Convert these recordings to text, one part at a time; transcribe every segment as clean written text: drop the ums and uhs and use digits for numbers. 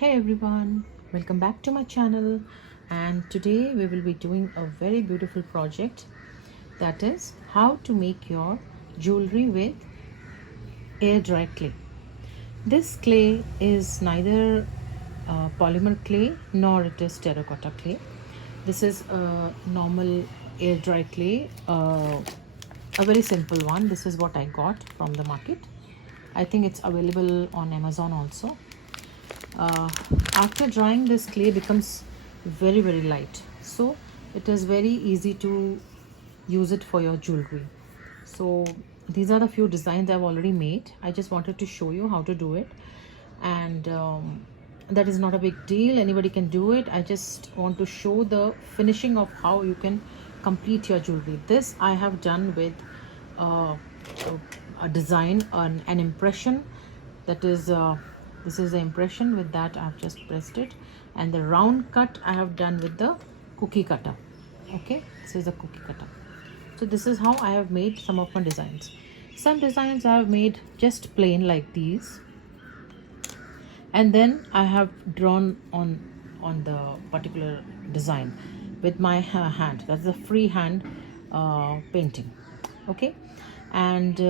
Hey everyone, welcome back to my channel, and today we will be doing a very beautiful project, that is how to make your jewelry with air dry clay. This clay is neither polymer clay nor it is terracotta clay. This is a normal air dry clay, a very simple one. This is what I got from the market. I think it's available on Amazon also. uh, After drying, this clay becomes very light, so it is very easy to use it for your jewelry. So these are the few designs I've already made. I just wanted to show you how to do it, and that is not a big deal, anybody can do it. I just want to show the finishing of how you can complete your jewelry. This I have done with uh, a design, an impression, that is this is the impression. With that I've just pressed it, and the round cut I have done with the cookie cutter. Okay, this is a cookie cutter. So this is how I have made some of my designs. Some designs I have made just plain like these, and then I have drawn on the particular design with my hand. That's a freehand painting. Okay, and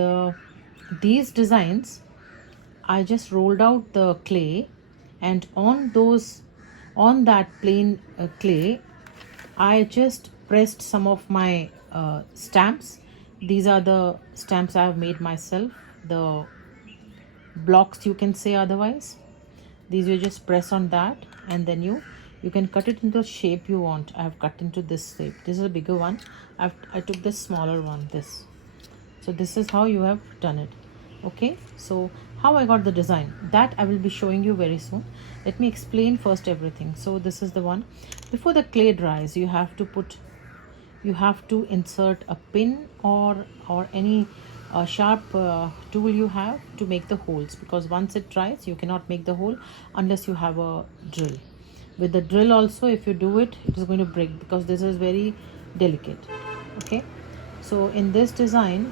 these designs I just rolled out the clay, and on that plain clay I just pressed some of my stamps. These are the stamps I have made myself, the blocks you can say otherwise. These you just press on that, and then you can cut it into the shape you want. I have cut into this shape. This is a bigger one. I took this smaller one, this. So this is how you have done it. Okay, so how I got the design, that I will be showing you very soon. Let me explain first everything. So this is the one. Before the clay dries, you have to insert a pin or any sharp tool you have to make the holes, because once it dries you cannot make the hole unless you have a drill. With the drill also, if you do it, it is going to break, because this is very delicate. Okay, so in this design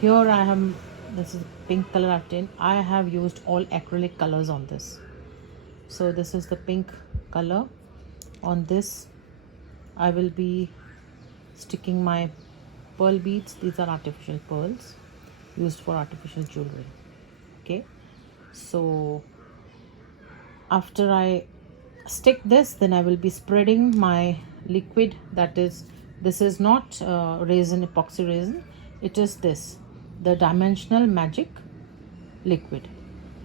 here I have, this is pink color I've done. I have used all acrylic colors on this. So this is the pink color. On this I will be sticking my pearl beads. These are artificial pearls used for artificial jewelry. Okay, so after I stick this, then I will be spreading my liquid. That is, this is not resin, epoxy resin. It is this, the dimensional magic liquid.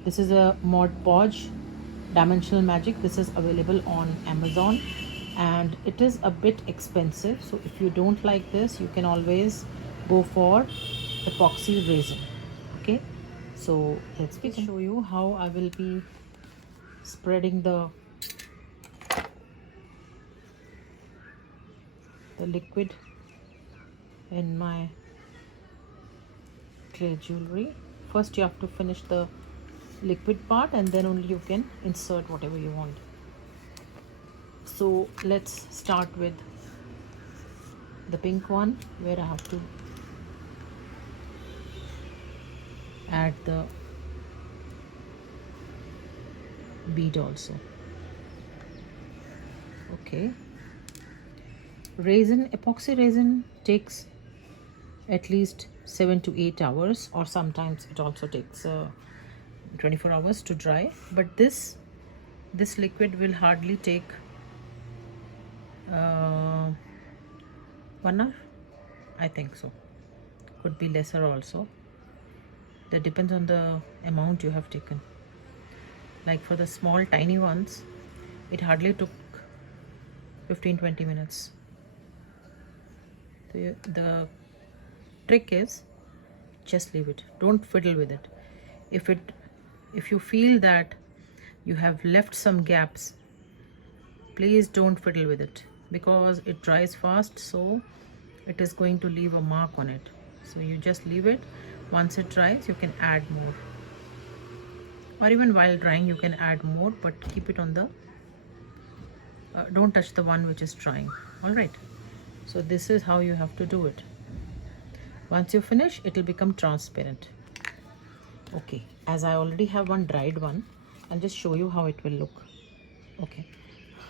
This is a Mod Podge dimensional magic. This is available on Amazon, and it is a bit expensive. So if you don't like this, you can always go for epoxy resin. Okay, so let's show you how I will be spreading the liquid in my clay jewelry. First you have to finish the liquid part, and then only you can insert whatever you want. So let's start with the pink one, where I have to add the bead also. Okay, resin, epoxy resin takes at least 7 to 8 hours, or sometimes it also takes 24 hours to dry. But this liquid will hardly take 1 hour, I think so. Could be lesser also. That depends on the amount you have taken. Like for the small tiny ones, it hardly took 15-20 minutes. The trick is just leave it, don't fiddle with it. If you feel that you have left some gaps, please don't fiddle with it, because it dries fast, so it is going to leave a mark on it. So you just leave it. Once it dries, you can add more, or even while drying you can add more, but keep it on the don't touch the one which is drying. All right, so this is how you have to do it. Once you finish, it will become transparent. Okay, as I already have one dried one, I'll just show you how it will look. Okay,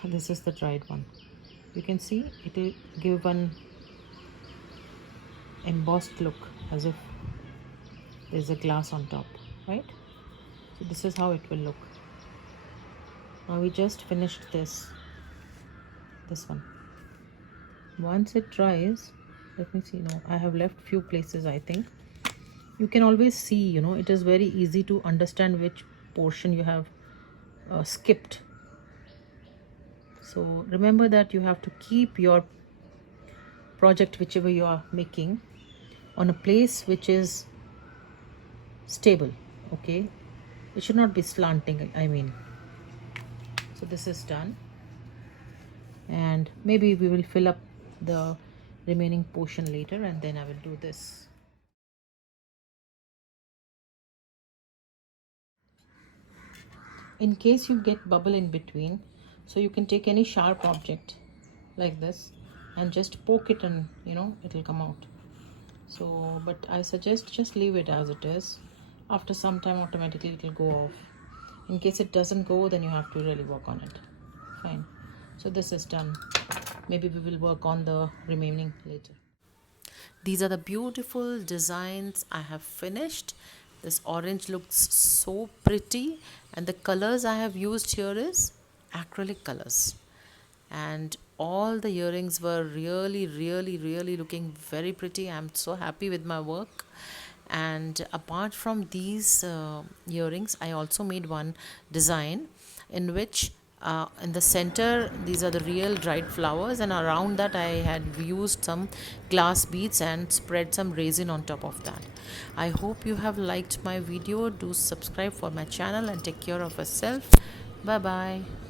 this is the dried one. You can see it will give an embossed look as if there's a glass on top, right? So this is how it will look. Now we just finished this one. Once it dries, let me see. No, I have left few places. I think you can always see, you know, it is very easy to understand which portion you have skipped. So remember that you have to keep your project, whichever you are making, on a place which is stable. Okay, it should not be slanting, I mean. So this is done, and maybe we will fill up the remaining portion later, and then I will do this. In case you get bubble in between, so you can take any sharp object like this and just poke it, and you know it will come out. So but I suggest just leave it as it is. After some time automatically it will go off. In case it doesn't go, then you have to really work on it. Fine. So this is done. Maybe we will work on the remaining later. These are the beautiful designs I have finished. This orange looks so pretty, and the colors I have used here is acrylic colors. And all the earrings were really looking very pretty. I'm so happy with my work. And apart from these earrings, I also made one design in which in the center these are the real dried flowers, and around that I had used some glass beads and spread some resin on top of that. I hope you have liked my video. Do subscribe for my channel and take care of yourself. Bye bye.